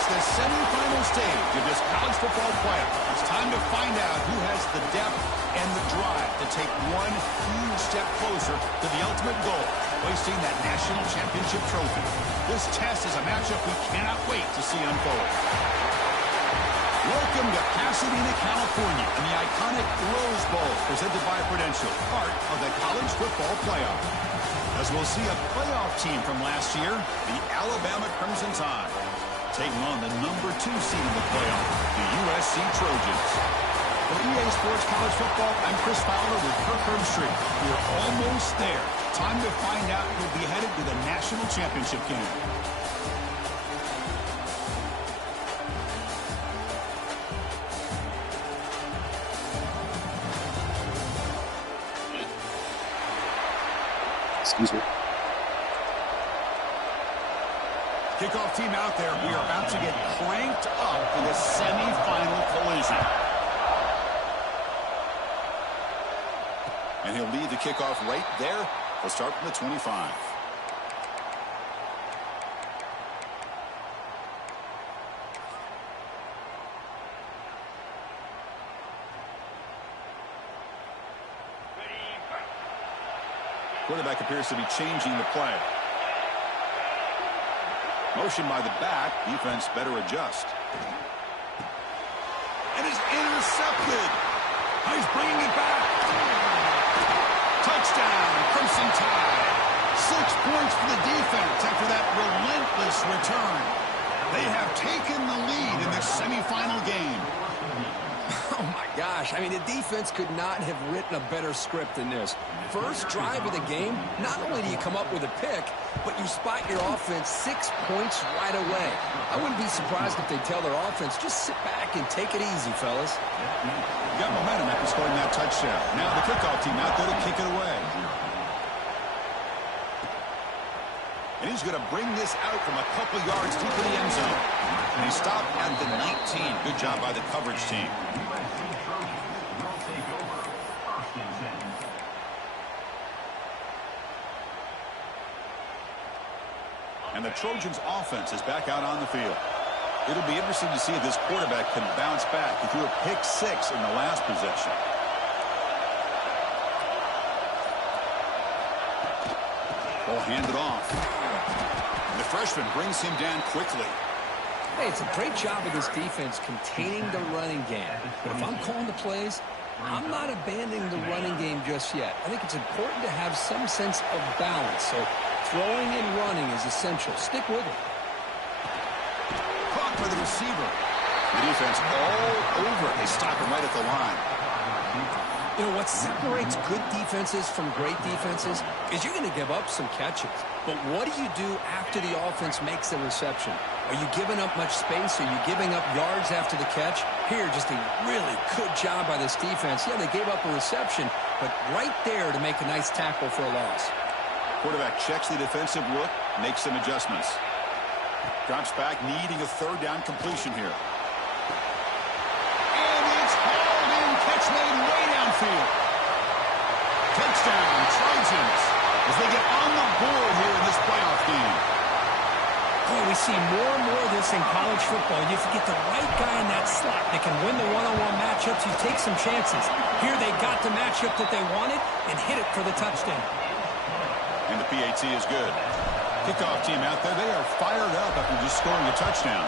It's the semifinal stage of this college football playoff. It's time to find out who has the depth and the drive to take one huge step closer to the ultimate goal, hoisting that national championship trophy. This test is a matchup we cannot wait to see unfold. Welcome to Pasadena, California, and the iconic Rose Bowl, presented by Prudential, part of the college football playoff. As we'll see a playoff team from last year, the Alabama Crimson Tide, taking on the number 2 seed in the playoff, the USC Trojans. For EA Sports College Football, I'm Chris Fowler with Kirk Herbstreit. We're almost there. Time to find out who'll be headed to the national championship game. Excuse me. Kickoff team out there. We are about to get cranked up for the semifinal collision. And he'll lead the kickoff right there. He'll start from the 25. Quarterback appears to be changing the play. Motion by the back. Defense better adjust. And it's intercepted. He's bringing it back. Touchdown, Crimson Tide. 6 points for the defense after that relentless return. They have taken the lead in this semifinal game. Oh, my gosh. I mean, the defense could not have written a better script than this. First drive of the game, not only do you come up with a pick, but you spot your offense 6 points right away. I wouldn't be surprised if they tell their offense, just sit back and take it easy, fellas. Got momentum after scoring that touchdown. Now the kickoff team out there to kick it away. And he's going to bring this out from a couple yards deep in the end zone. And he stopped at the 19. Good job by the coverage team. And the Trojans' offense is back out on the field. It'll be interesting to see if this quarterback can bounce back. He threw a pick 6 in the last possession. Ball handed off. The freshman brings him down quickly. Hey, it's a great job of this defense containing the running game. But if I'm calling the plays, I'm not abandoning the running game just yet. I think it's important to have some sense of balance. So throwing and running is essential. Stick with it. Caught by the receiver. The defense all over. They stop him right at the line. You know, what separates good defenses from great defenses is you're going to give up some catches. But what do you do after the offense makes the reception? Are you giving up much space? Are you giving up yards after the catch? Here, just a really good job by this defense. Yeah, they gave up a reception, but right there to make a nice tackle for a loss. Quarterback checks the defensive look, makes some adjustments. Drops back, needing a third down completion here. And it's hauled in, catch made way downfield. Touchdown, Trojans, as they get on the board here in this playoff game. Boy, we see more and more of this in college football. If you get the right guy in that slot that can win the one-on-one matchups, you take some chances. Here they got the matchup that they wanted and hit it for the touchdown. And the PAT is good. Kickoff team out there, they are fired up after just scoring a touchdown.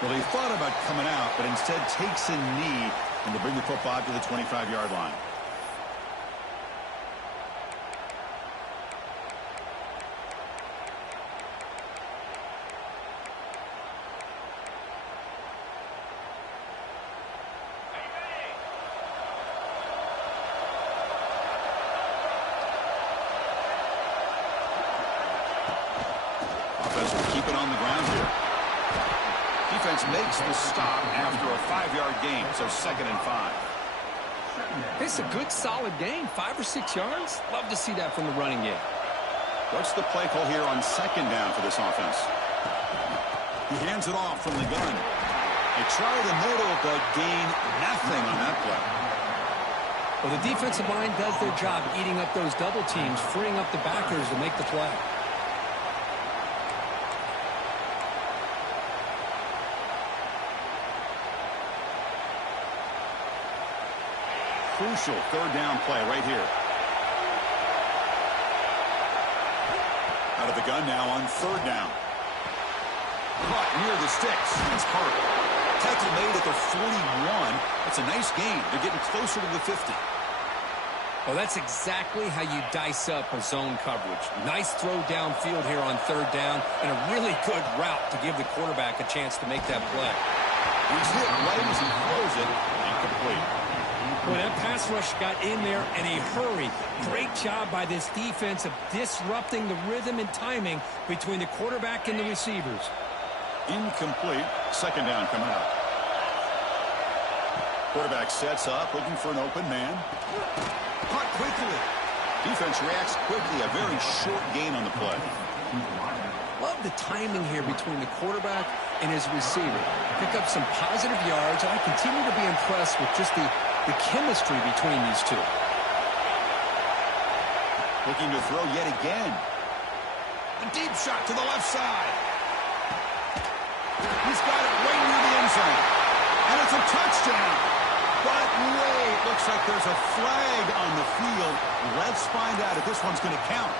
Well, he thought about coming out, but instead takes a knee and to bring the football to the 25-yard line. Keep it on the ground here. Defense makes the stop after a 5-yard gain, so 2nd and 5. It's a good, solid game. 5 or 6 yards. Love to see that from the running game. What's the play call here on 2nd down for this offense? He hands it off from the gun. They try the middle, but gain nothing on that play. Well, the defensive line does their job eating up those double teams, freeing up the backers to make the play. crucial third down play right here. Out of the gun now on third down. Caught near the sticks. It's hard. Tackle made at the 41. That's a nice gain. They're getting closer to the 50. Well, that's exactly how you dice up a zone coverage. Nice throw downfield here on third down, and a really good route to give the quarterback a chance to make that play. He's hit right as he throws it. Incomplete. Well, that pass rush got in there in a hurry. Great job by this defense of disrupting the rhythm and timing between the quarterback and the receivers. Incomplete. Second down coming up. Quarterback sets up, looking for an open man. Caught quickly. Defense reacts quickly. A very short gain on the play. Love the timing here between the quarterback and his receiver. Pick up some positive yards, and I continue to be impressed with just the chemistry between these two. Looking to throw yet again. A deep shot to the left side. He's got it right near the end zone. And it's a touchdown. But wait, looks like there's a flag on the field. Let's find out if this one's going to count.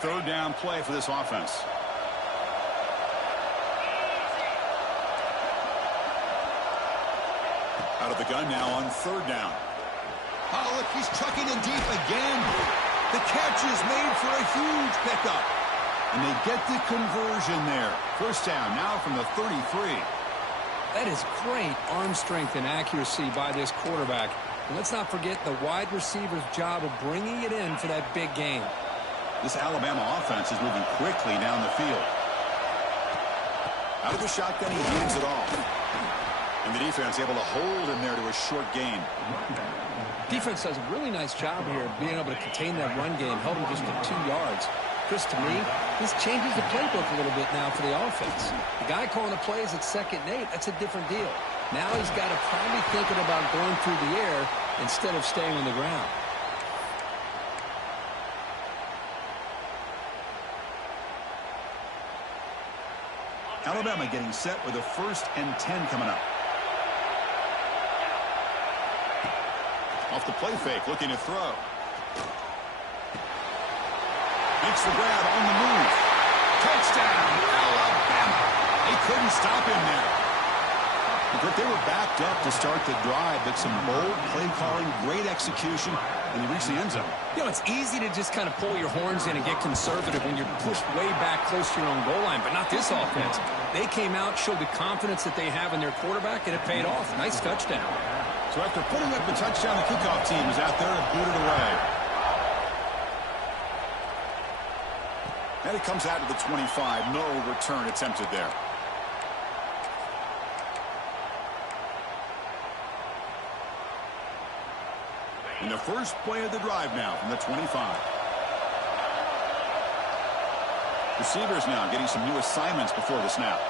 Third down play for this offense. Out of the gun now on third down. Oh, look, he's chucking in deep again. The catch is made for a huge pickup. And they get the conversion there. First down now from the 33. That is great arm strength and accuracy by this quarterback. And let's not forget the wide receiver's job of bringing it in for that big gain. This Alabama offense is moving quickly down the field. Out of the shotgun, he hands it off. And the defense able to hold him there to a short gain. Defense does a really nice job here of being able to contain that run game, held him just to 2 yards. Chris, to me, this changes the playbook a little bit now for the offense. The guy calling the plays at 2nd and 8, that's a different deal. Now he's got to probably thinking about going through the air instead of staying on the ground. Alabama getting set with a 1st and 10 coming up. Off the play fake, looking to throw. Makes the grab on the move. Touchdown, Alabama. They couldn't stop him there. But they were backed up to start the drive, but some bold play calling, great execution, and they reached the end zone. You know, it's easy to just kind of pull your horns in and get conservative when you're pushed way back close to your own goal line, but not this offense. They came out, showed the confidence that they have in their quarterback, and it paid off. Nice touchdown. So after putting up the touchdown, the kickoff team is out there to boot it away. And it comes out to the 25. No return attempted there. In the first play of the drive now from the 25. Receivers now getting some new assignments before the snap.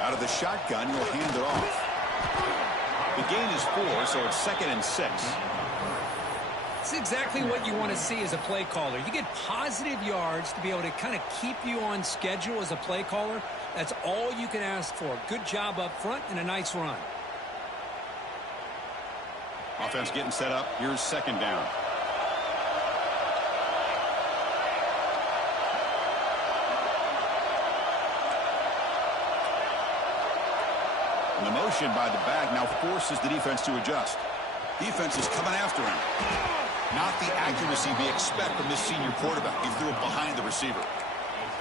Out of the shotgun, he'll hand it off. The gain is 4, so it's 2nd and 6. It's exactly what you want to see as a play caller. You get positive yards to be able to kind of keep you on schedule as a play caller. That's all you can ask for. Good job up front and a nice run. Offense getting set up. Here's 2nd down. And the motion by the back now forces the defense to adjust. Defense is coming after him. Not the accuracy we expect from this senior quarterback. He threw it behind the receiver.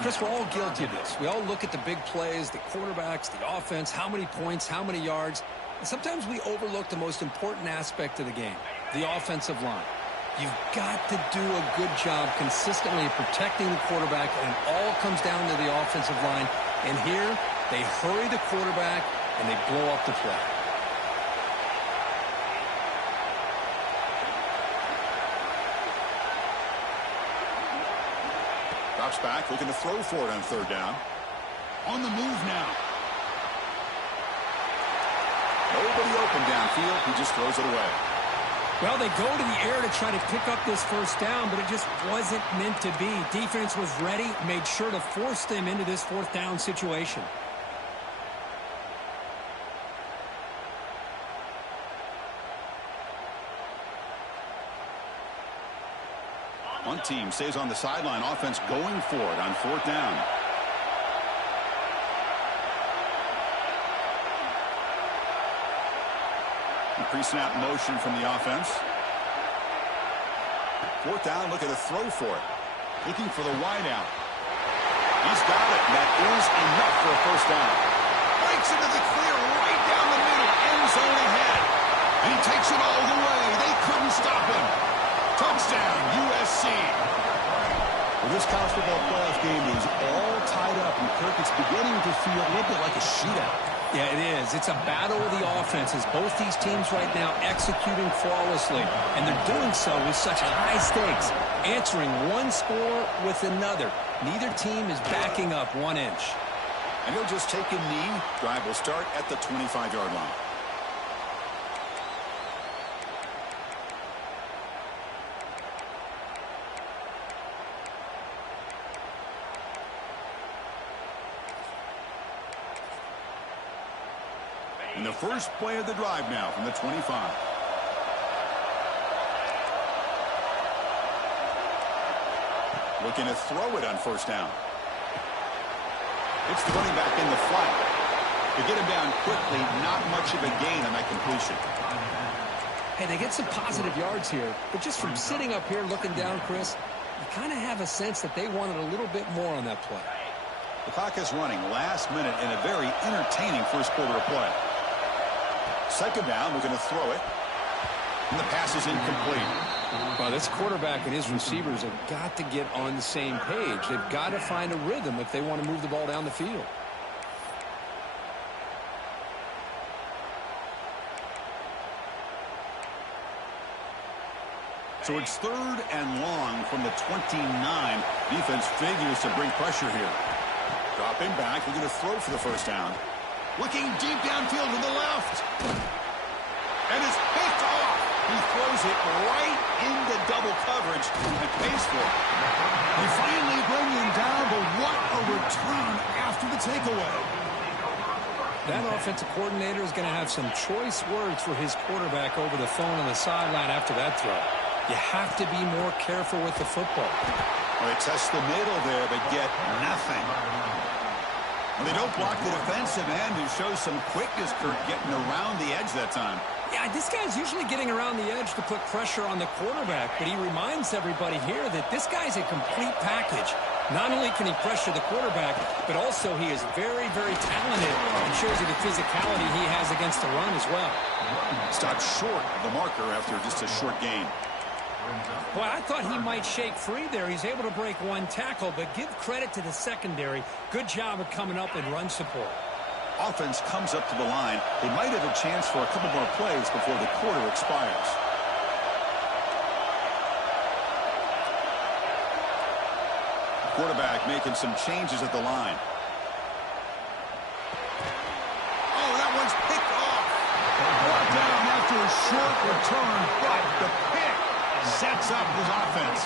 Chris, we're all guilty of this. We all look at the big plays, the quarterbacks, the offense, how many points, how many yards. And sometimes we overlook the most important aspect of the game, the offensive line. You've got to do a good job consistently protecting the quarterback, and it all comes down to the offensive line. And here, they hurry the quarterback, and they blow up the play. Drops back, looking to throw for it on 3rd down. On the move now. Nobody Nobody open downfield. He just throws it away. Well, they go to the air to try to pick up this first down, but it just wasn't meant to be. Defense was ready, made sure to force them into this fourth down situation. One team stays on the sideline. Offense going for it on fourth down. Pre-snap motion from the offense. Fourth down, look at a throw for it. Looking for the wideout. He's got it. That is enough for a first down. Breaks into the clear right down the middle. End zone ahead. And he takes it all the way. They couldn't stop him. Touchdown, USC. Well, this college football playoff game is all tied up, and Kirk, it's beginning to feel a little bit like a shootout. Yeah, it is. It's a battle of the offenses. Both these teams right now executing flawlessly, and they're doing so with such high stakes, answering one score with another. Neither team is backing up 1 inch. And he'll just take a knee. Drive will start at the 25-yard line. And the first play of the drive now from the 25. Looking to throw it on first down. It's the running back in the flat. To get him down quickly, not much of a gain on that completion. Hey, they get some positive yards here, but just from sitting up here looking down, Chris, you kind of have a sense that they wanted a little bit more on that play. The clock is running last minute in a very entertaining first quarter of play. Second down, we're going to throw it. And the pass is incomplete. Well, this quarterback and his receivers have got to get on the same page. They've got to find a rhythm if they want to move the ball down the field. So it's third and long from the 29. Defense figures to bring pressure here. Dropping back, we're going to throw for the first down. Looking deep downfield to the left. And it's picked off. He throws it right into double coverage and pays for it. They finally bring him down, but what a return after the takeaway. That offensive coordinator is going to have some choice words for his quarterback over the phone on the sideline after that throw. You have to be more careful with the football. Well, they test the middle there, but get nothing. Well, they don't block the defensive end, who shows some quickness, Kurt, getting around the edge that time. Yeah, this guy's usually getting around the edge to put pressure on the quarterback, but he reminds everybody here that this guy's a complete package. Not only can he pressure the quarterback, but also he is very, very talented and shows you the physicality he has against the run as well. Stopped short of the marker after just a short gain. Boy, I thought he might shake free there. He's able to break one tackle, but give credit to the secondary. Good job of coming up in run support. Offense comes up to the line. They might have a chance for a couple more plays before the quarter expires. Quarterback making some changes at the line. Oh, that one's picked off. Brought down after a short return, but the pick sets up his offense.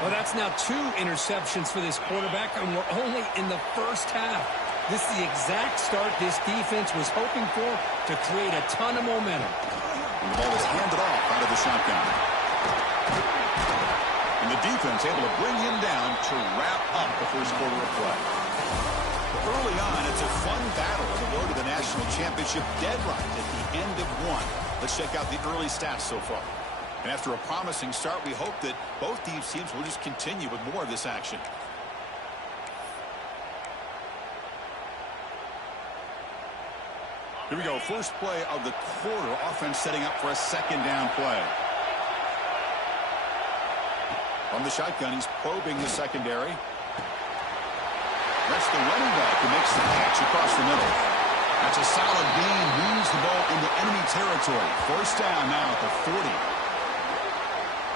Well, that's now 2 interceptions for this quarterback, and we're only in the first half. This is the exact start this defense was hoping for to create a ton of momentum. And the ball is handed off out of the shotgun. And the defense able to bring him down to wrap up the first quarter of play. Early on, it's a fun battle on the road to the national championship, dead right at the end of one. Let's check out the early stats so far. And after a promising start, we hope that both these teams will just continue with more of this action. Here we go. First play of the quarter. Offense setting up for a second down play. From the shotgun, he's probing the secondary. That's the running back who makes the catch across the middle. That's a solid gain. Moves the ball into enemy territory. First down now at the 40.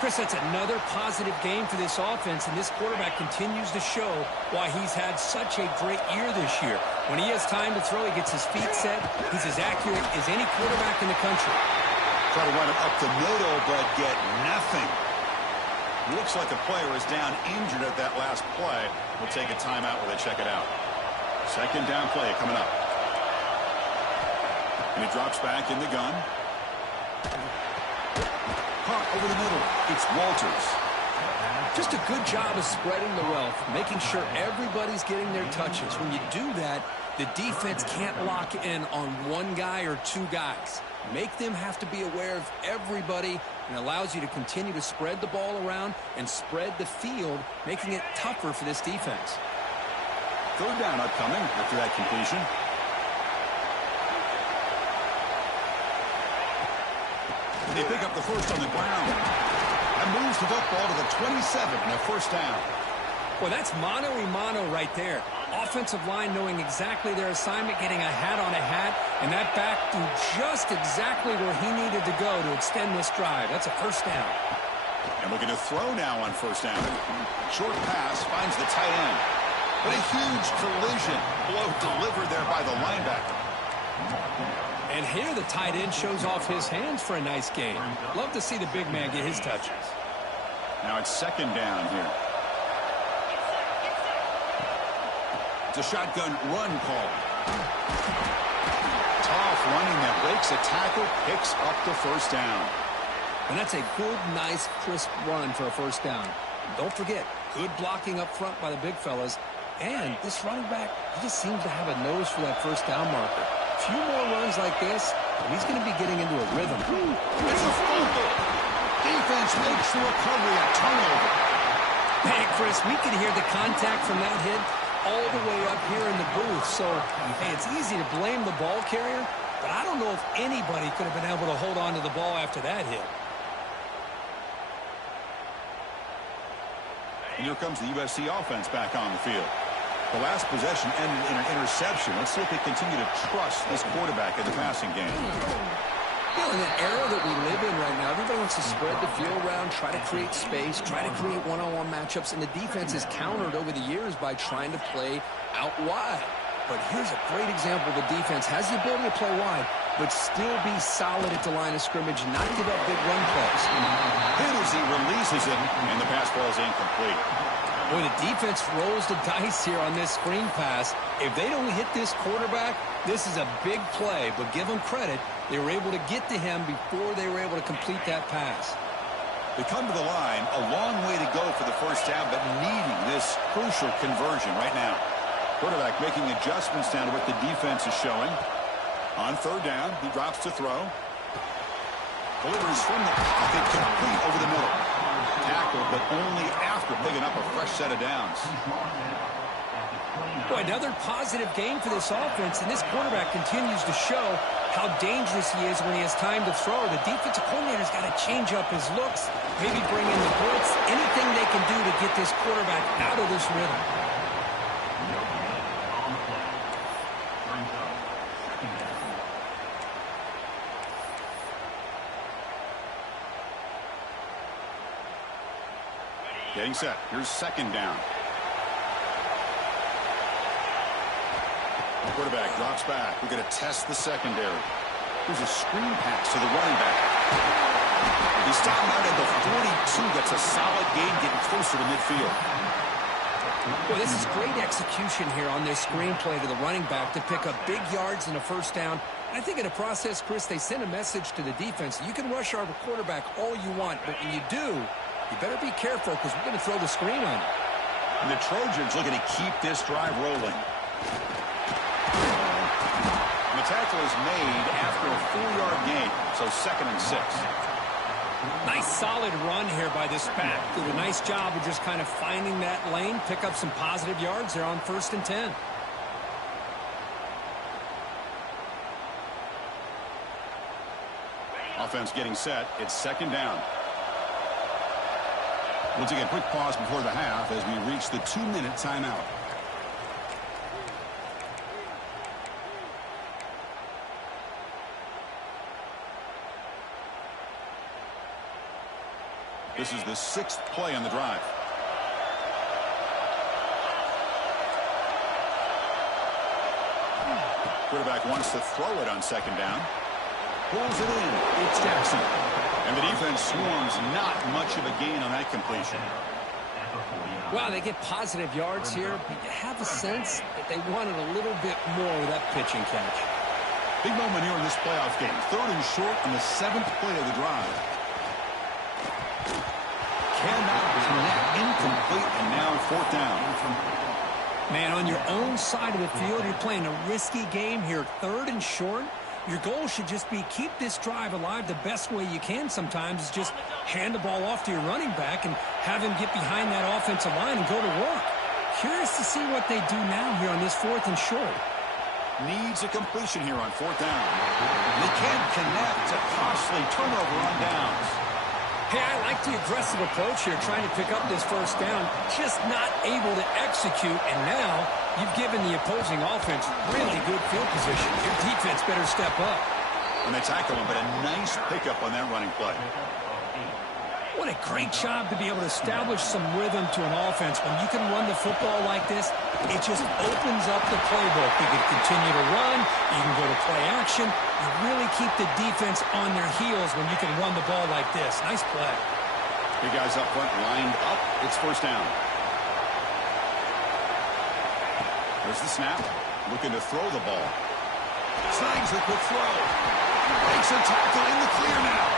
Chris, that's another positive game for this offense, and this quarterback continues to show why he's had such a great year this year. When he has time to throw, he gets his feet set. He's as accurate as any quarterback in the country. Try to run it up the middle, but get nothing. Looks like the player is down injured at that last play. We'll take a timeout while they check it out. Second down play coming up. And he drops back in the gun. Caught over the middle. It's Walters. Just a good job of spreading the wealth, making sure everybody's getting their touches. When you do that, the defense can't lock in on one guy or two guys. Make them have to be aware of everybody, and allows you to continue to spread the ball around and spread the field, making it tougher for this defense. Third down upcoming after that completion. They pick up the first on the ground. That moves the football to the 27 and a first down. Well, that's mano-a-mano right there. Offensive line knowing exactly their assignment, getting a hat on a hat, and that back threw just exactly where he needed to go to extend this drive. That's a first down. And looking to throw now on first down. Short pass finds the tight end. But a huge collision blow delivered there by the linebacker. And here the tight end shows off his hands for a nice gain. Love to see the big man get his touches. Now it's second down here. It's a shotgun run call. Tough running that breaks a tackle, picks up the first down. And that's a good, nice, crisp run for a first down. Don't forget, good blocking up front by the big fellas. And this running back, he just seems to have a nose for that first down marker. A few more runs like this, and he's going to be getting into a rhythm. It's a fumble. Defense makes the recovery, a turnover. Hey, Chris, we can hear the contact from that hit all the way up here in the booth. So, hey, it's easy to blame the ball carrier, but I don't know if anybody could have been able to hold on to the ball after that hit. And here comes the USC offense back on the field. The last possession ended in an interception. Let's see if they continue to trust this quarterback in the passing game. You know, in the era that we live in right now, everybody wants to spread the field around, try to create space, try to create one-on-one matchups, and the defense is countered over the years by trying to play out wide. But here's a great example. The defense has the ability to play wide, but still be solid at the line of scrimmage, not give up big run plays. Hit as he releases it, and the pass ball is incomplete. Boy, the defense rolls the dice here on this screen pass. If they don't hit this quarterback, this is a big play. But give them credit, they were able to get to him before they were able to complete that pass. They come to the line, a long way to go for the first down, but needing this crucial conversion right now. Quarterback making adjustments down to what the defense is showing. On third down, he drops to throw. Delivers from the pocket, complete over the middle. Tackle, but only after picking up a fresh set of downs. Boy, another positive game for this offense, and this quarterback continues to show how dangerous he is when he has time to throw. The defensive coordinator's got to change up his looks, maybe bring in the blitz, anything they can do to get this quarterback out of this rhythm. Getting set. Here's second down. The quarterback drops back. We're going to test the secondary. Here's a screen pass to the running back. He's stopped out at the 42. That's a solid gain, getting closer to midfield. Well, this is great execution here on this screen play to the running back to pick up big yards and a first down. And I think in the process, Chris, they send a message to the defense. You can rush our quarterback all you want, but when you do, you better be careful because we're going to throw the screen on you. And the Trojans looking to keep this drive rolling. And the tackle is made after a 4-yard gain, so 2nd and 6. Nice solid run here by this back. Did a nice job of just kind of finding that lane, pick up some positive yards there on 1st and 10. Offense getting set. It's second down. We'll take a quick pause before the half as we reach the 2-minute timeout. This is the 6th play on the drive. Quarterback wants to throw it on 2nd down. Pulls it in. It's Jackson. And the defense swarms. Not much of a gain on that completion. Well, they get positive yards here, but you have a sense that they wanted a little bit more with that pitch and catch. Big moment here in this playoff game. 3rd and short on the 7th play of the drive. Cannot connect. Incomplete, and now 4th down. Man, on your own side of the field, you're playing a risky game here. 3rd and short. Your goal should just be keep this drive alive the best way you can sometimes is just hand the ball off to your running back and have him get behind that offensive line and go to work. Curious to see what they do now here on this 4th and short. Needs a completion here on 4th down. They can't connect. A costly turnover on downs. Hey, I like the aggressive approach here, trying to pick up this 1st down, just not able to execute, and now you've given the opposing offense really good field position. Your defense better step up. And they tackle him, but a nice pickup on that running play. What a great job to be able to establish some rhythm to an offense. When you can run the football like this, it just opens up the playbook. You can continue to run. You can go to play action. You really keep the defense on their heels when you can run the ball like this. Nice play. Big guys up front lined up. It's 1st down. There's the snap. Looking to throw the ball. Snags a quick throw. Makes a tackle in the clear now.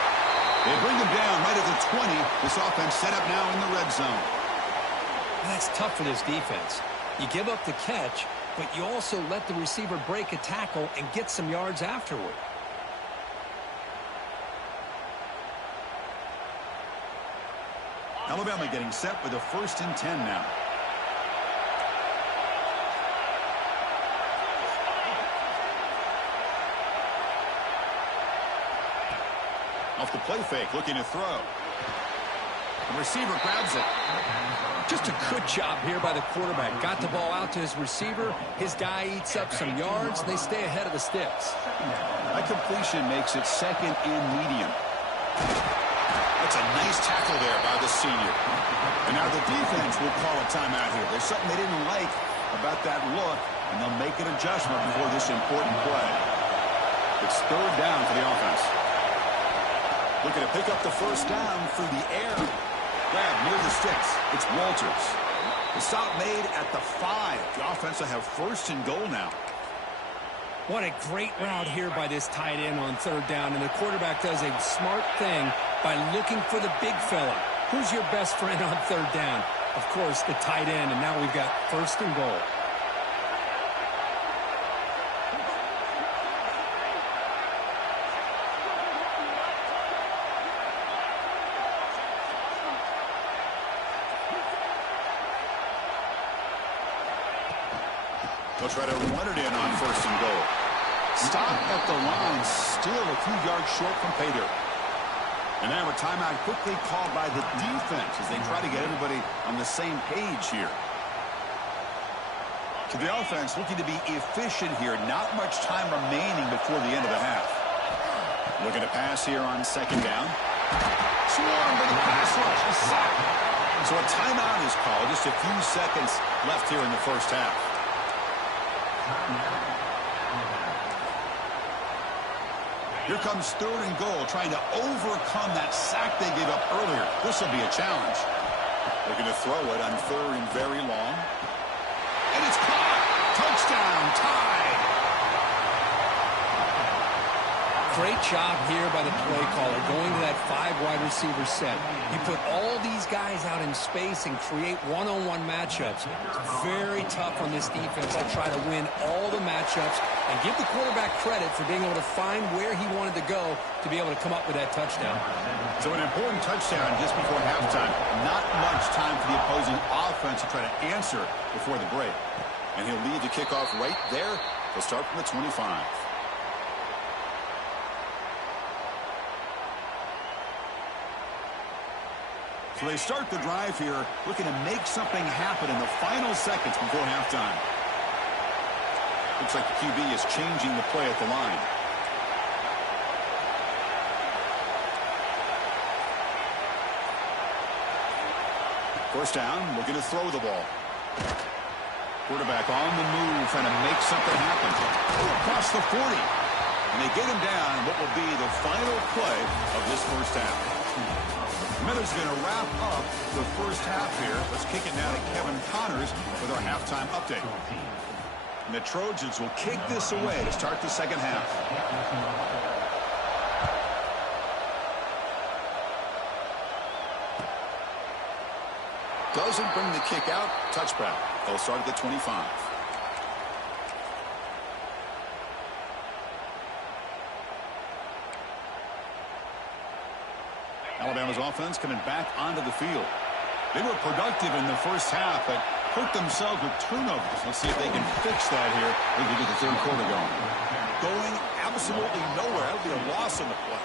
They bring him down right at the 20. This offense set up now in the red zone. That's tough for this defense. You give up the catch, but you also let the receiver break a tackle and get some yards afterward. Alabama getting set with a 1st and 10 now. Off the play fake, looking to throw. The receiver grabs it. Just a good job here by the quarterback. Got the ball out to his receiver. His guy eats up some yards. They stay ahead of the sticks. That completion makes it 2nd and medium. That's a nice tackle there by the senior. And now the defense will call a timeout here. There's something they didn't like about that look, and they'll make an adjustment before this important play. It's 3rd down for the offense. Looking to pick up the 1st down through the air. Grab near the sticks. It's Walters. The stop made at the 5. The offense will have 1st and goal now. What a great route here by this tight end on 3rd down, and the quarterback does a smart thing by looking for the big fella. Who's your best friend on 3rd down? Of course, the tight end, and now we've got 1st and goal. They'll try to run it in on 1st and goal. Stop at the line, still a few yards short from pay dirt. And now a timeout quickly called by the defense as they try to get everybody on the same page here. To the offense, looking to be efficient here. Not much time remaining before the end of the half. Looking to pass here on 2nd down. Swarmed by the pass rush. A sack. So a timeout is called. Just a few seconds left here in the 1st half. Here comes 3rd and goal, trying to overcome that sack they gave up earlier. This will be a challenge. They're going to throw it on 3rd and very long. And it's caught. Touchdown, tied. Great job here by the play caller, going to that 5 wide receiver set. You put all these guys out in space and create one-on-one matchups. It's very tough on this defense to try to win all the matchups and give the quarterback credit for being able to find where he wanted to go to be able to come up with that touchdown. So an important touchdown just before halftime. Not much time for the opposing offense to try to answer before the break. And he'll lead the kickoff right there. They'll start from the 25. So they start the drive here, looking to make something happen in the final seconds before halftime. Looks like the QB is changing the play at the line. First down, looking to throw the ball. Quarterback on the move, trying to make something happen. Across the 40. And they get him down what will be the final play of this first half. Miller's going to wrap up the first half here. Let's kick it now to Kevin Connors with our halftime update. And the Trojans will kick this away to start the second half. Doesn't bring the kick out. Touchback. They'll start at the 25. Alabama's offense coming back onto the field. They were productive in the first half, but hurt themselves with turnovers. Let's see if they can fix that here as we get the third quarter going. Going absolutely nowhere. That'll be a loss on the play.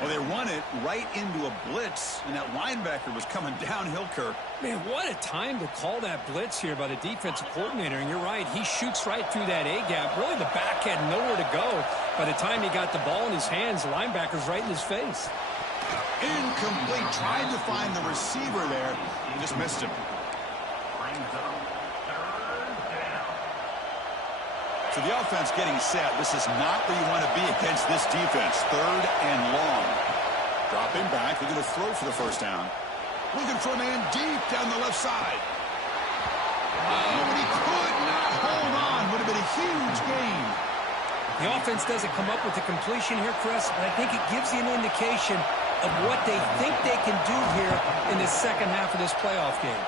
Well, they run it right into a blitz, and that linebacker was coming downhill, Kirk. Man, what a time to call that blitz here by the defensive coordinator. And you're right, he shoots right through that A-gap. Really, the back had nowhere to go. By the time he got the ball in his hands, the linebacker's right in his face. Incomplete. Tried to find the receiver there. Just missed him. So the offense getting set. This is not where you want to be against this defense. Third and long. Dropping back. They're going to throw for the first down. Looking for a man deep down the left side. Oh, but he could not hold on. Would have been a huge gain. The offense doesn't come up with the completion here, Chris, but I think it gives you an indication of what they think they can do here in the second half of this playoff game.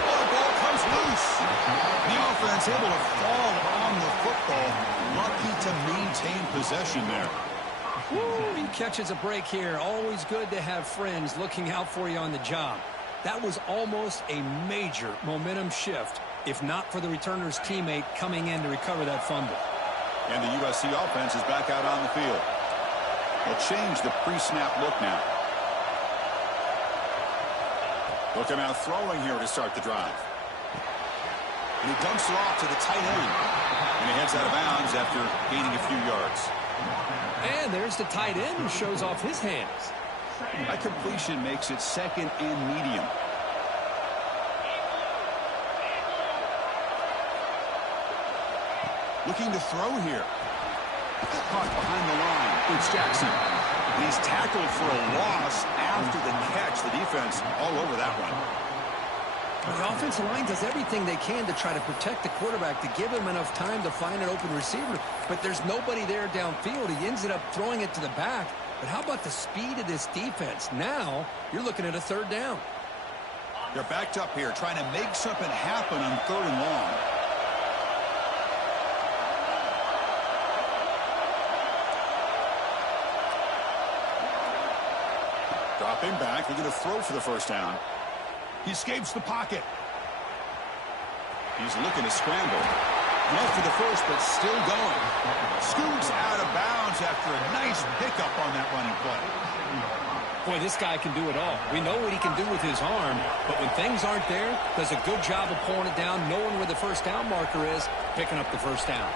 Oh, the ball comes loose. The offense able to fall on the football. Lucky to maintain possession there. Woo, he catches a break here. Always good to have friends looking out for you on the job. That was almost a major momentum shift, if not for the returner's teammate coming in to recover that fumble. And the USC offense is back out on the field. They'll change the pre-snap look now. Looking out throwing here to start the drive. And he dumps it off to the tight end. And he heads out of bounds after gaining a few yards. And there's the tight end who shows off his hands. That completion makes it second and medium. Looking to throw here. Caught behind the line. It's Jackson. And he's tackled for a loss after the catch. The defense all over that one. The offensive line does everything they can to try to protect the quarterback, to give him enough time to find an open receiver. But there's nobody there downfield. He ends up throwing it to the back. But how about the speed of this defense? Now you're looking at a third down. They're backed up here trying to make something happen on third and long. Dropping back. They're going to throw for the first down. He escapes the pocket. He's looking to scramble. Left for the first, but still going. Scoots out of bounds after a nice pickup on that running play. Boy, this guy can do it all. We know what he can do with his arm, but when things aren't there, does a good job of pulling it down, knowing where the first down marker is, picking up the first down.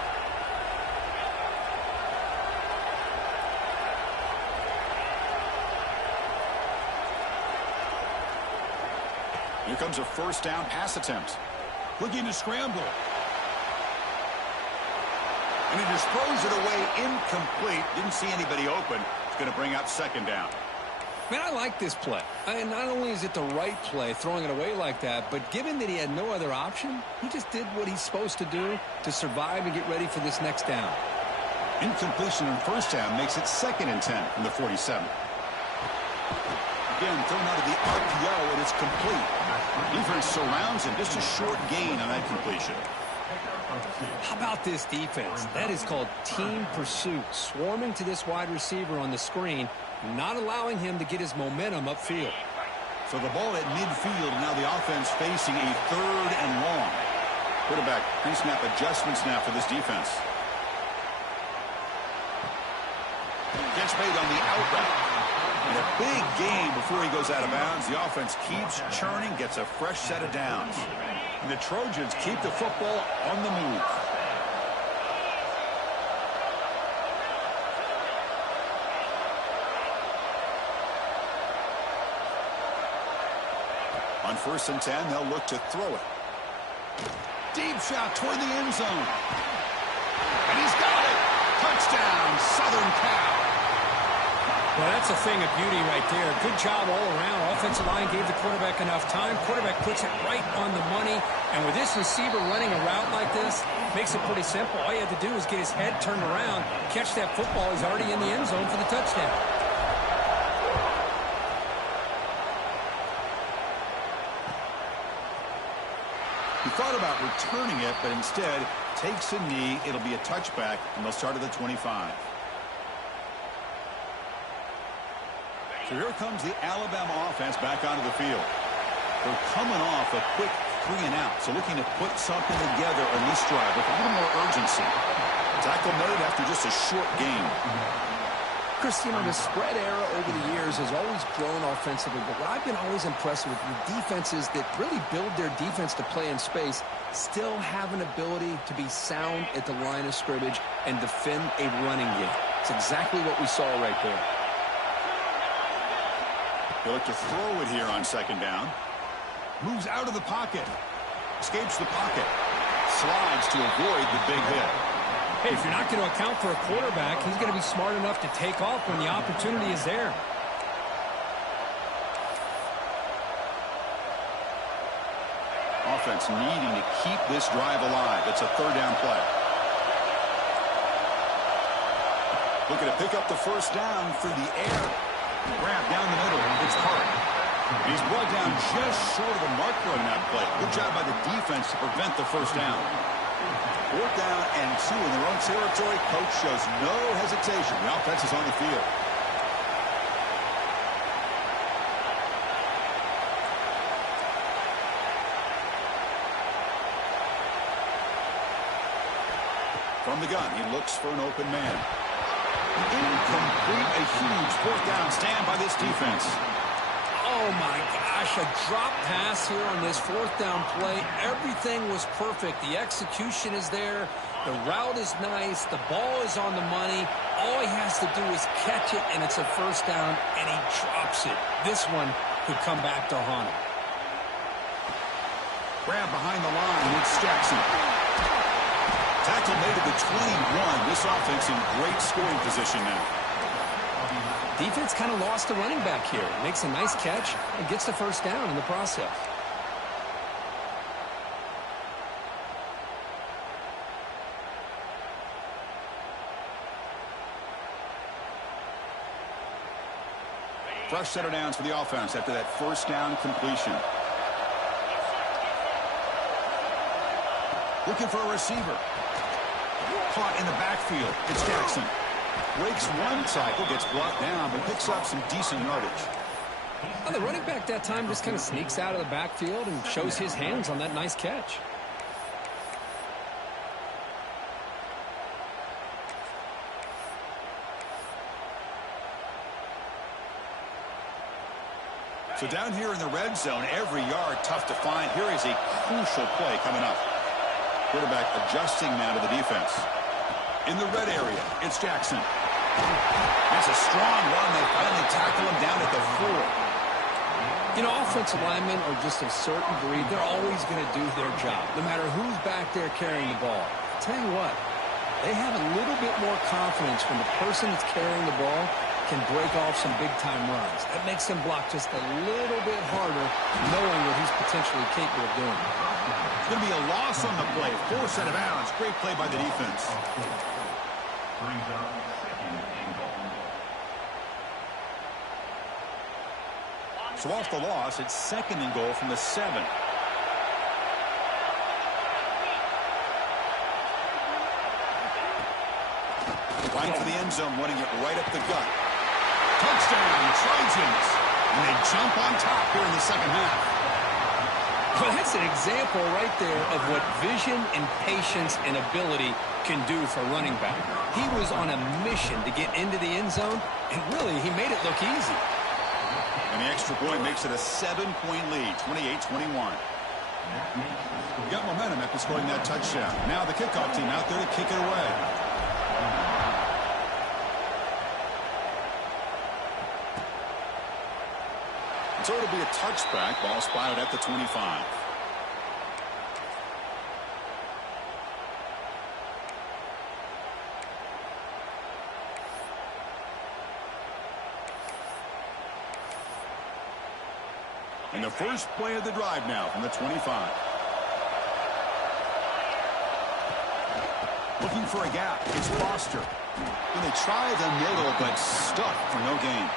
Here comes a first down pass attempt. Looking to scramble. And he just throws it away incomplete. Didn't see anybody open. It's going to bring up second down. Man, I like this play. And not only is it the right play, throwing it away like that, but given that he had no other option, he just did what he's supposed to do to survive and get ready for this next down. Incompletion on first down makes it second and 10 from the 47. Again, thrown out of the RPO, and it's complete. Defense surrounds him. Just a short gain on that completion. How about this defense? That is called team pursuit. Swarming to this wide receiver on the screen, not allowing him to get his momentum upfield. So the ball at midfield, now the offense facing a third and long. Quarterback pre-snap adjustments now for this defense. Gets made on the out route. And a big gain before he goes out of bounds. The offense keeps churning, gets a fresh set of downs. And the Trojans keep the football on the move. On 1st and 10, they'll look to throw it. Deep shot toward the end zone. And he's got it. Touchdown, Southern Cal. Well, that's a thing of beauty right there. Good job all around. Offensive line gave the quarterback enough time. Quarterback puts it right on the money. And with this receiver running a route like this, makes it pretty simple. All you have to do is get his head turned around, catch that football. He's already in the end zone for the touchdown. He thought about returning it, but instead takes a knee. It'll be a touchback, and they'll start at the 25. So here comes the Alabama offense back onto the field. They're coming off a quick 3-and-out, so looking to put something together on this drive with a little more urgency. Tackle made after just a short game. Chris, you know, the spread era over the years has always grown offensively, but what I've been always impressed with the defenses that really build their defense to play in space still have an ability to be sound at the line of scrimmage and defend a running game. It's exactly what we saw right there. They look to throw it here on 2nd down. Moves out of the pocket. Escapes the pocket. Slides to avoid the big hit. Hey, if you're not going to account for a quarterback, he's going to be smart enough to take off when the opportunity is there. Offense needing to keep this drive alive. It's a 3rd down play. Looking to pick up the 1st down through the air. Grab down the middle. It's Hart. He's brought down just short of the marker on that play. Good job by the defense to prevent the 1st down. 4th down and 2 in their own territory. Coach shows no hesitation. The offense is on the field. From the gun, he looks for an open man. Incomplete, a huge 4th down stand by this defense. Oh, my gosh, a drop pass here on this 4th down play. Everything was perfect. The execution is there. The route is nice. The ball is on the money. All he has to do is catch it, and it's a 1st down, and he drops it. This one could come back to haunt him. Grab behind the line. It's Jackson. Tackle made at the 21. This offense in great scoring position now. Defense kind of lost the running back here. Makes a nice catch and gets the 1st down in the process. Fresh set of downs for the offense after that 1st down completion. Looking for a receiver. Caught in the backfield. It's Jackson. Breaks one tackle, gets brought down, but picks up some decent yardage. Well, the running back that time just kind of sneaks out of the backfield and shows his hands on that nice catch. So down here in the red zone, every yard tough to find. Here is a crucial play coming up. Quarterback adjusting now to the defense. In the red area, it's Jackson. That's a strong run. They finally tackle him down at the 4. You know, offensive linemen are just a certain breed. They're always going to do their job, no matter who's back there carrying the ball. I'll tell you what, they have a little bit more confidence when the person that's carrying the ball can break off some big-time runs. That makes them block just a little bit harder, knowing what he's potentially capable of doing. It's going to be a loss on the play. 4 set of bounds. Great play by the defense. So off the loss, it's 2nd and goal from the 7. Line for the end zone, running it right up the gut. Touchdown, Trojans. And they jump on top here in the 2nd half. Well, that's an example right there of what vision and patience and ability can do for running back. He was on a mission to get into the end zone, and really, he made it look easy. And the extra point makes it a 7-point lead, 28-21. Got momentum after scoring that touchdown. Now the kickoff team out there to kick it away. So it'll be a touchback. Ball spotted at the 25. And the first play of the drive now from the 25. Looking for a gap. It's Foster. And they try the middle, but stuck for no gain.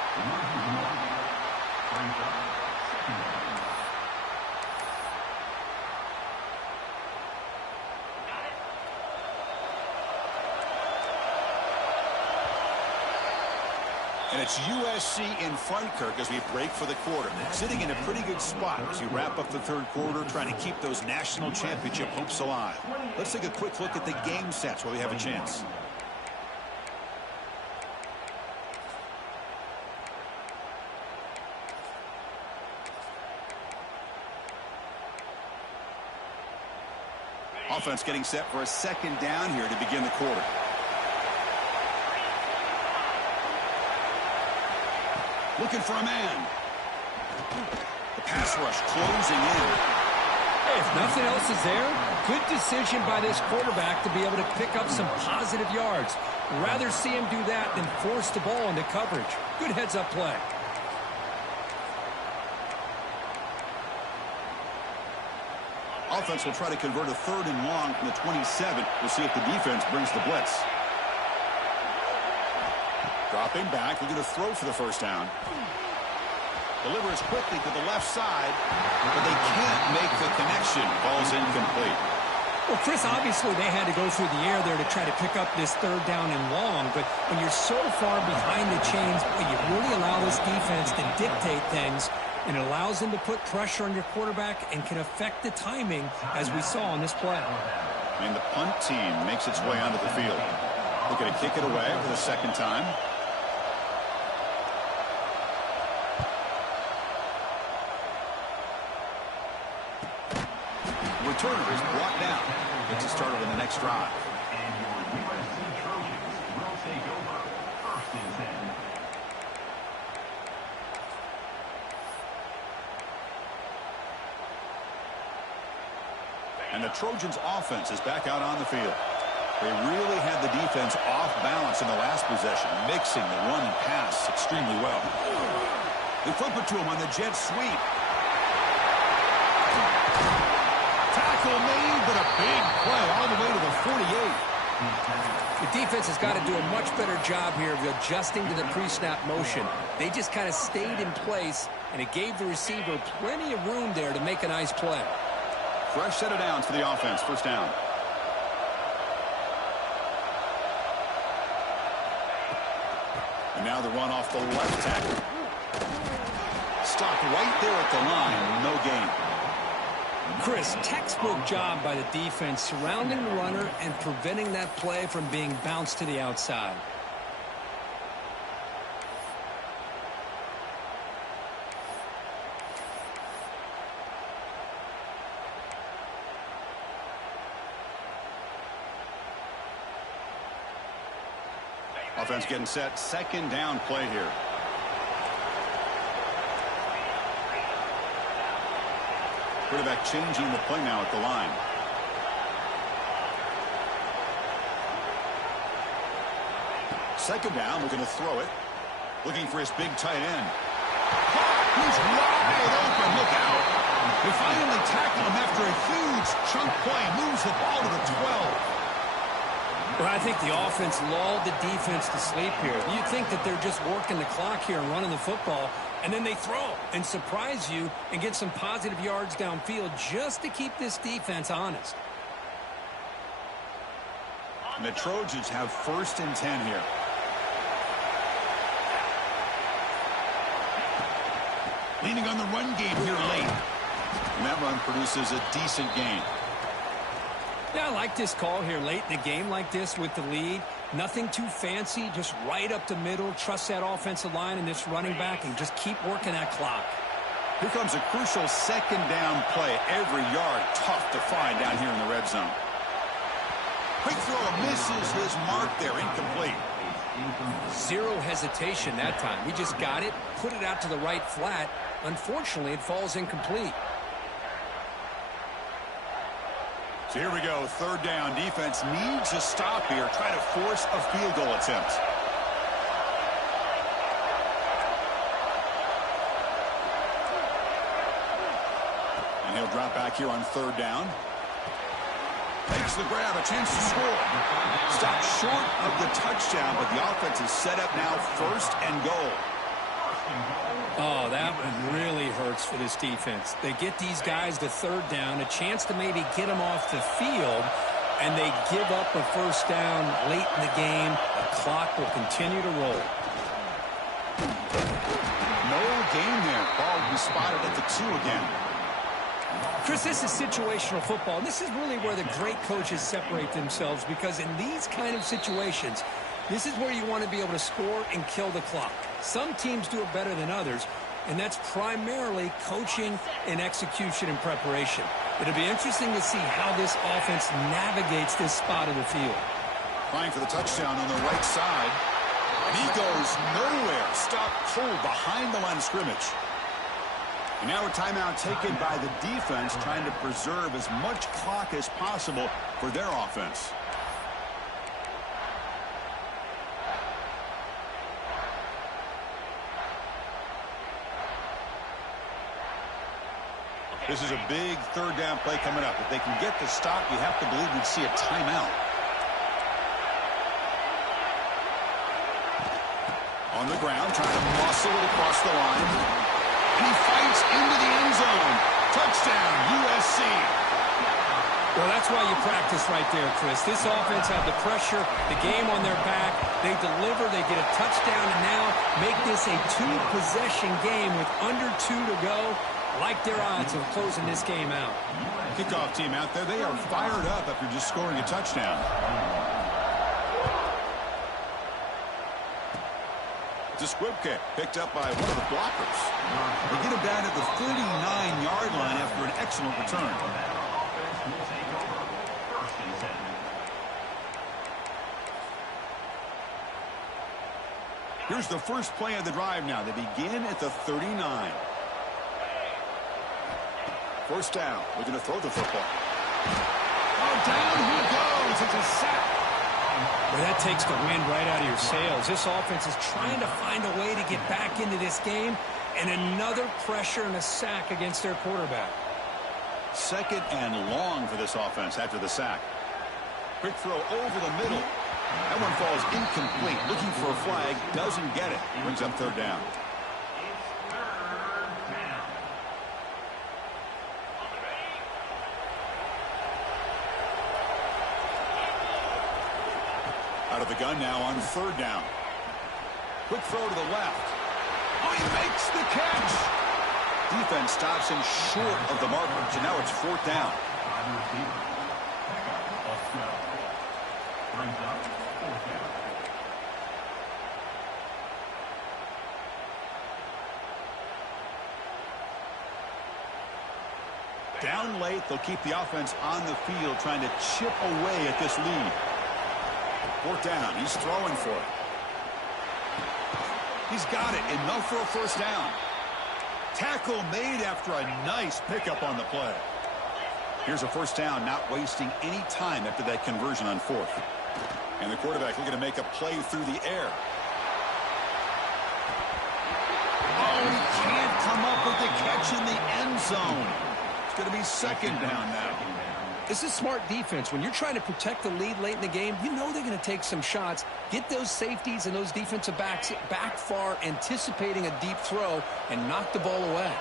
And it's USC in front, Kirk, as we break for the quarter. Sitting in a pretty good spot as you wrap up the third quarter, trying to keep those national championship hopes alive. Let's take a quick look at the game sets while we have a chance. Offense getting set for a second down here to begin the quarter. Looking for a man. The pass rush closing in. Hey, if nothing else is there, good decision by this quarterback to be able to pick up some positive yards. Rather see him do that than force the ball into coverage. Good heads-up play. Offense will try to convert a 3rd and long from the 27. We'll see if the defense brings the blitz. Dropping back, looking to throw for the first down. Delivers quickly to the left side, but they can't make the connection. Ball's incomplete. Well, Chris, obviously they had to go through the air there to try to pick up this 3rd down and long, but when you're so far behind the chains, you really allow this defense to dictate things, and it allows them to put pressure on your quarterback and can affect the timing, as we saw on this play. And the punt team makes its way onto the field. Looking to kick it away for the second time. Returner is brought down. Gets it started on the next drive. And the Trojans' offense is back out on the field. They really had the defense off balance in the last possession, mixing the run and pass extremely well. They flip it to him on the jet sweep. Tackle made, but a big play all the way to the 48. The defense has got to do a much better job here of adjusting to the pre-snap motion. They just kind of stayed in place, and it gave the receiver plenty of room there to make a nice play. Fresh set of downs for the offense. First down. And now the run off the left tackle. Stopped right there at the line. No gain. Chris, textbook job by the defense surrounding the runner and preventing that play from being bounced to the outside. Offense getting set. Second down play here. Quarterback changing the play now at the line. Second down, looking to throw it. Looking for his big tight end. He's wide open. Look out. They finally tackle him after a huge chunk play. Moves the ball to the 12. Well, I think the offense lulled the defense to sleep here. You'd think that they're just working the clock here and running the football, and then they throw and surprise you and get some positive yards downfield just to keep this defense honest. And the Trojans have 1st and 10 here. Leaning on the run game here late. And that run produces a decent gain. Yeah, I like this call here late in the game like this with the lead. Nothing too fancy, just right up the middle. Trust that offensive line and this running back and just keep working that clock. Here comes a crucial second down play. Every yard tough to find down here in the red zone. Quick throw misses his mark there, incomplete. Zero hesitation that time. He just got it, put it out to the right flat. Unfortunately, it falls incomplete. So here we go, third down. Defense needs a stop here, try to force a field goal attempt. And he'll drop back here on third down. Makes the grab, a chance to score. Stopped short of the touchdown, but the offense is set up now, first and goal. Oh, that one really hurts for this defense. They get these guys to third down, a chance to maybe get them off the field, and they give up a first down late in the game. The clock will continue to roll. No gain there. Ball will be spotted at the 2 again. Chris, this is situational football, and this is really where the great coaches separate themselves, because in these kind of situations, this is where you want to be able to score and kill the clock. Some teams do it better than others, and that's primarily coaching and execution and preparation. It'll be interesting to see how this offense navigates this spot of the field. Trying for the touchdown on the right side, and he goes nowhere. Stopped cold behind the line of scrimmage. And now a timeout taken by the defense, trying to preserve as much clock as possible for their offense. This is a big third down play coming up. If they can get the stop, you have to believe we'd see a timeout. On the ground, trying to muscle it across the line. And he fights into the end zone. Touchdown, USC. Well, that's why you practice right there, Chris. This offense have the pressure, the game on their back. They deliver, they get a touchdown, and now make this a 2-possession game with under 2 to go. Like their odds of closing this game out. Kickoff team out there, they are fired up after just scoring a touchdown. It's a squib kick picked up by one of the blockers. They get him down at the 39-yard line after an excellent return. Here's the first play of the drive now. They begin at the 39. First down. Looking to throw the football. Oh, down he goes. It's a sack. Well, that takes the wind right out of your sails. This offense is trying to find a way to get back into this game, and another pressure and a sack against their quarterback. Second and long for this offense after the sack. Quick throw over the middle. That one falls incomplete. Looking for a flag. Doesn't get it. Brings up third down. Out of the gun now on third down. Quick throw to the left. Oh, he makes the catch. Defense stops him short of the marker. So now it's fourth down. Down late, they'll keep the offense on the field trying to chip away at this lead. Fourth down. He's throwing for it. He's got it. Enough for a first down. Tackle made after a nice pickup on the play. Here's a first down, not wasting any time after that conversion on fourth. And the quarterback looking to make a play through the air. Oh, he can't come up with the catch in the end zone. It's going to be second down now. This is smart defense. When you're trying to protect the lead late in the game, you know they're going to take some shots, get those safeties and those defensive backs back far, anticipating a deep throw, and knock the ball away.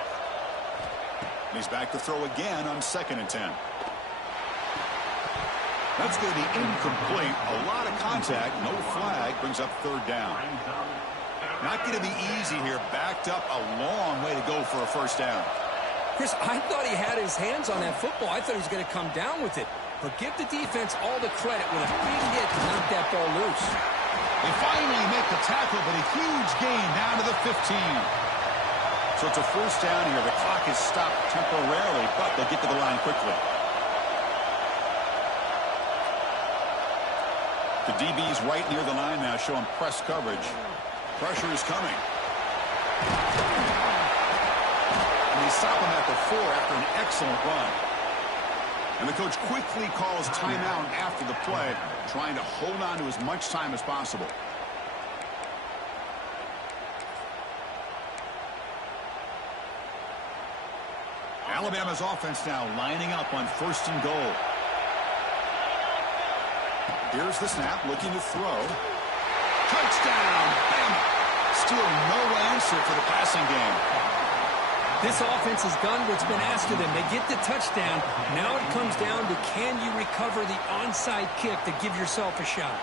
He's back to throw again on 2nd and 10. That's going to be incomplete. A lot of contact, no flag, brings up third down. Not going to be easy here. Backed up a long way to go for a first down. Chris, I thought he had his hands on that football. I thought he was going to come down with it. But give the defense all the credit with a big hit to knock that ball loose. They finally make the tackle, but a huge gain down to the 15. So it's a first down here. The clock is stopped temporarily, but they'll get to the line quickly. The DB's right near the line now, showing press coverage. Pressure is coming. And they stop him at the 4 after an excellent run. And the coach quickly calls timeout after the play, trying to hold on to as much time as possible. Alabama's offense now lining up on 1st and goal. Here's the snap, looking to throw. Touchdown, Bama. Still no answer for the passing game. This offense has done what's been asked of them. They get the touchdown. Now it comes down to, can you recover the onside kick to give yourself a shot?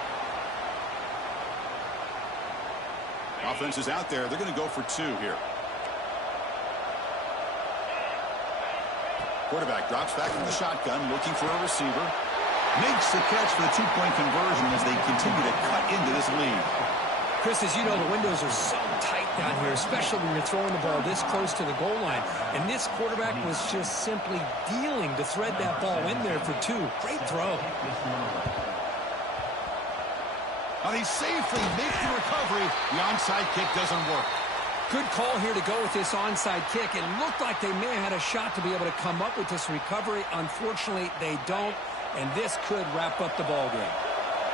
Offense is out there. They're going to go for 2 here. Quarterback drops back into the shotgun, looking for a receiver. Makes the catch for the 2-point conversion as they continue to cut into this lead. Chris, as you know, the windows are so tight down here, especially when you're throwing the ball this close to the goal line. And this quarterback was just simply dealing to thread that ball in there for 2. Great throw. Now they safely make the recovery. The onside kick doesn't work. Good call here to go with this onside kick. It looked like they may have had a shot to be able to come up with this recovery. Unfortunately, they don't, and this could wrap up the ball game.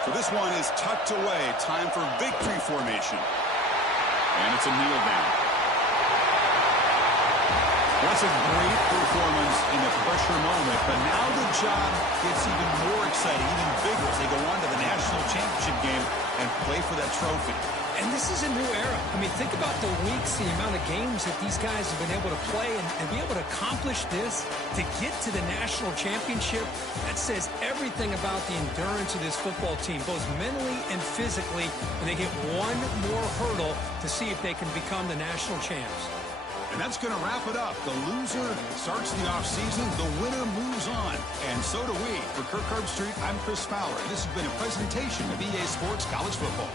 So this one is tucked away. Time for victory formation. And it's a kneel down. That's a great performance in the pressure moment, but now the job gets even more exciting, even bigger as they go on to the national championship game and play for that trophy. And this is a new era. I mean, think about the weeks, the amount of games that these guys have been able to play and be able to accomplish this, to get to the national championship. That says everything about the endurance of this football team, both mentally and physically, and they get one more hurdle to see if they can become the national champs. And that's going to wrap it up. The loser starts the offseason. The winner moves on. And so do we. For Kirk Herbstreit, I'm Chris Fowler. This has been a presentation of EA Sports College Football.